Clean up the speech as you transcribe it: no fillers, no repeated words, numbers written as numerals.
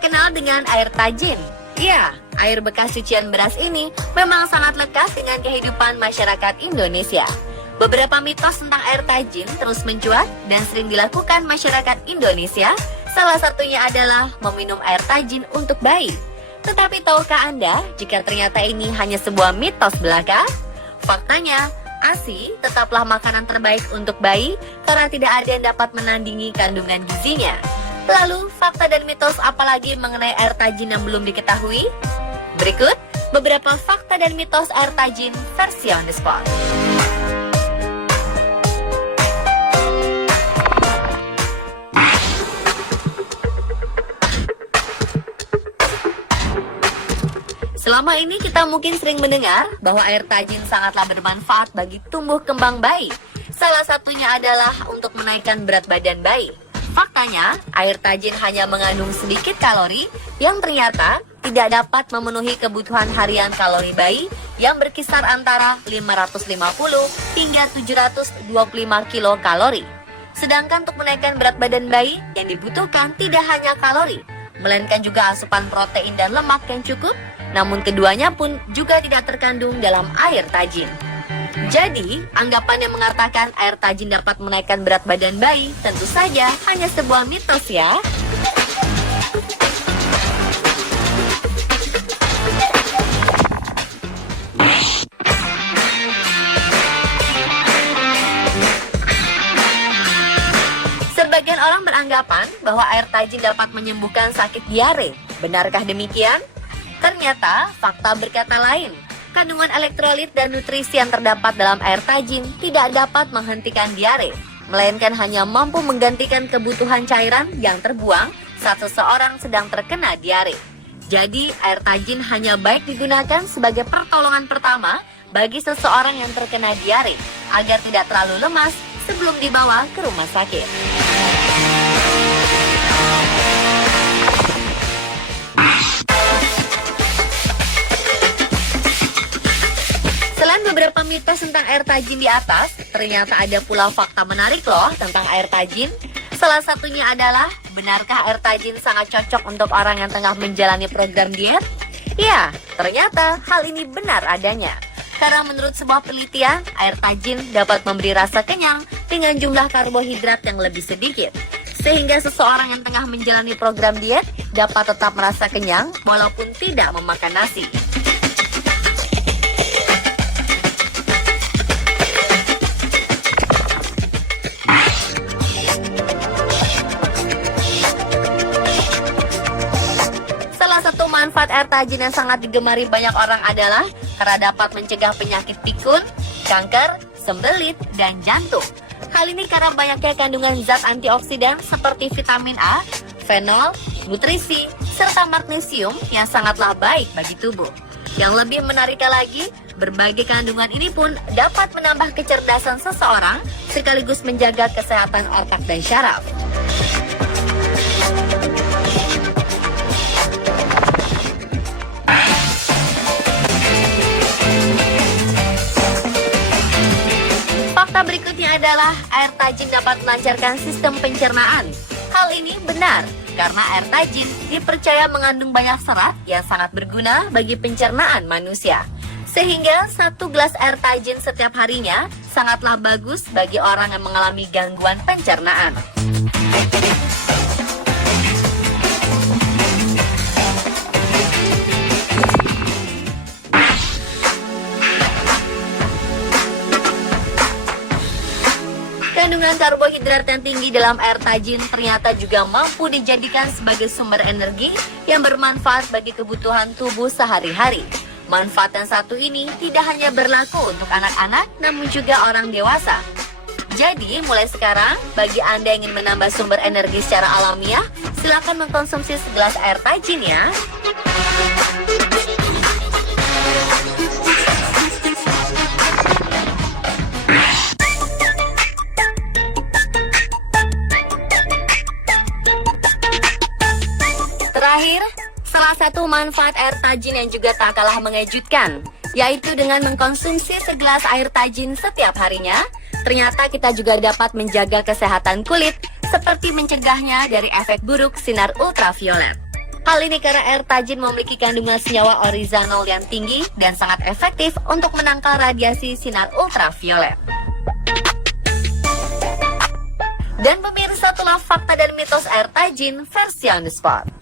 kenal dengan air tajin? Ya, air bekas cucian beras ini memang sangat lekat dengan kehidupan masyarakat Indonesia. Beberapa mitos tentang air tajin terus mencuat dan sering dilakukan masyarakat Indonesia. Salah satunya adalah meminum air tajin untuk bayi. Tetapi tahukah Anda jika ternyata ini hanya sebuah mitos belaka? Faktanya, ASI tetaplah makanan terbaik untuk bayi karena tidak ada yang dapat menandingi kandungan gizinya. Lalu, fakta dan mitos apalagi mengenai air tajin yang belum diketahui? Berikut beberapa fakta dan mitos air tajin versi on the spot. Selama ini kita mungkin sering mendengar bahwa air tajin sangatlah bermanfaat bagi tumbuh kembang bayi. Salah satunya adalah untuk menaikkan berat badan bayi. Faktanya, air tajin hanya mengandung sedikit kalori yang ternyata tidak dapat memenuhi kebutuhan harian kalori bayi yang berkisar antara 550 hingga 725 kilokalori. Sedangkan untuk menaikkan berat badan bayi yang dibutuhkan tidak hanya kalori, melainkan juga asupan protein dan lemak yang cukup, namun keduanya pun juga tidak terkandung dalam air tajin. Jadi, anggapan yang mengatakan air tajin dapat menaikkan berat badan bayi tentu saja hanya sebuah mitos ya. Sebagian orang beranggapan bahwa air tajin dapat menyembuhkan sakit diare. Benarkah demikian? Ternyata, fakta berkata lain. Kandungan elektrolit dan nutrisi yang terdapat dalam air tajin tidak dapat menghentikan diare, melainkan hanya mampu menggantikan kebutuhan cairan yang terbuang saat seseorang sedang terkena diare. Jadi, air tajin hanya baik digunakan sebagai pertolongan pertama bagi seseorang yang terkena diare, agar tidak terlalu lemas sebelum dibawa ke rumah sakit. Selain beberapa mitos tentang air tajin di atas, ternyata ada pula fakta menarik loh tentang air tajin. Salah satunya adalah, benarkah air tajin sangat cocok untuk orang yang tengah menjalani program diet? Ya, ternyata hal ini benar adanya. Karena menurut sebuah penelitian, air tajin dapat memberi rasa kenyang dengan jumlah karbohidrat yang lebih sedikit. Sehingga seseorang yang tengah menjalani program diet dapat tetap merasa kenyang walaupun tidak memakan nasi. Manfaat air tajin yang sangat digemari banyak orang adalah karena dapat mencegah penyakit pikun, kanker, sembelit, dan jantung. Hal ini karena banyaknya kandungan zat antioksidan seperti vitamin A, fenol, nutrisi, serta magnesium yang sangatlah baik bagi tubuh. Yang lebih menariknya lagi, berbagai kandungan ini pun dapat menambah kecerdasan seseorang sekaligus menjaga kesehatan otak dan syaraf. Fakta berikutnya adalah air tajin dapat melancarkan sistem pencernaan. Hal ini benar karena air tajin dipercaya mengandung banyak serat yang sangat berguna bagi pencernaan manusia. Sehingga 1 gelas air tajin setiap harinya sangatlah bagus bagi orang yang mengalami gangguan pencernaan. Kandungan karbohidrat yang tinggi dalam air tajin ternyata juga mampu dijadikan sebagai sumber energi yang bermanfaat bagi kebutuhan tubuh sehari-hari. Manfaat yang satu ini tidak hanya berlaku untuk anak-anak, namun juga orang dewasa. Jadi, mulai sekarang, bagi Anda yang ingin menambah sumber energi secara alamiah, silakan mengkonsumsi segelas air tajin ya. Terakhir, salah satu manfaat air tajin yang juga tak kalah mengejutkan, yaitu dengan mengkonsumsi segelas air tajin setiap harinya, ternyata kita juga dapat menjaga kesehatan kulit, seperti mencegahnya dari efek buruk sinar ultraviolet. Hal ini karena air tajin memiliki kandungan senyawa orizanol yang tinggi dan sangat efektif untuk menangkal radiasi sinar ultraviolet. Dan pemirsa, itulah fakta dan mitos air tajin versi on the spot.